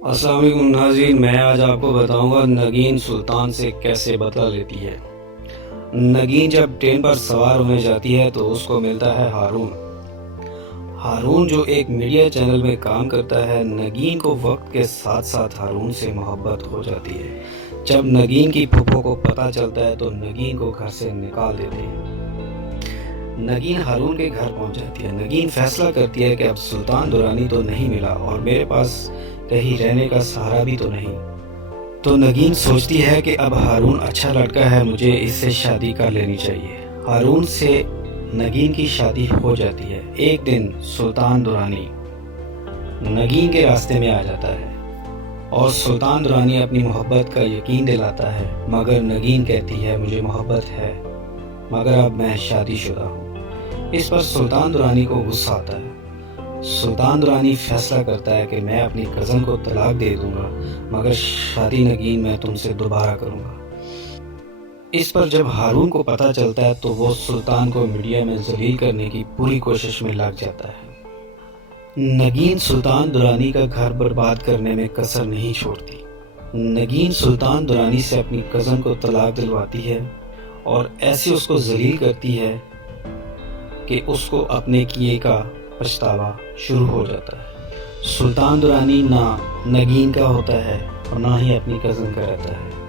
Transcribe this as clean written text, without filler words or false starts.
अस्सलाम वालेकुम नाज़रीन, मैं आज आपको बताऊंगा नगीन सुल्तान से कैसे बदला लेती है। नगीन जब ट्रेन पर सवार होने जाती है तो उसको मिलता है हारून। हारून जो एक मीडिया चैनल में काम करता है। नगीन को वक्त के साथ साथ हारून से मोहब्बत हो जाती है। जब नगीन की फूफो को पता चलता है तो नगीन को घर से निकाल देते हैं। नगीन हारून के घर पहुंच जाती है। नगीन फैसला करती है कि अब सुल्तान दुरानी तो नहीं मिला और मेरे पास कहीं रहने का सहारा भी तो नहीं। तो नगीन सोचती है कि अब हारून अच्छा लड़का है, मुझे इससे शादी कर लेनी चाहिए। हारून से नगीन की शादी हो जाती है। एक दिन सुल्तान दुरानी नगीन के रास्ते में आ जाता है और सुल्तान दुरानी अपनी मोहब्बत का यकीन दिलाता है, मगर नगीन कहती है मुझे मोहब्बत है मगर अब मैं शादीशुदा हूँ। इस पर सुल्तान दुरानी को गुस्सा आता है। सुल्तान दुरानी फैसला करता है कि मैं अपनी कज़न को तलाक दे दूंगा, मगर शादी नगीन मैं तुमसे दोबारा करूंगा। इस पर जब हारून को पता चलता है तो वो सुल्तान को मीडिया में जलील करने की पूरी कोशिश में लग जाता है। नगीन सुल्तान दुरानी का घर बर्बाद करने में कसर नहीं छोड़ती। नगीन सुल्तान दुरानी से अपनी कज़न को तलाक दिलवाती है और ऐसे उसको जलील करती है कि उसको अपने किए का पछतावा शुरू हो जाता है। सुल्तान दुरानी ना नगीन का होता है और ना ही अपनी कज़न का रहता है।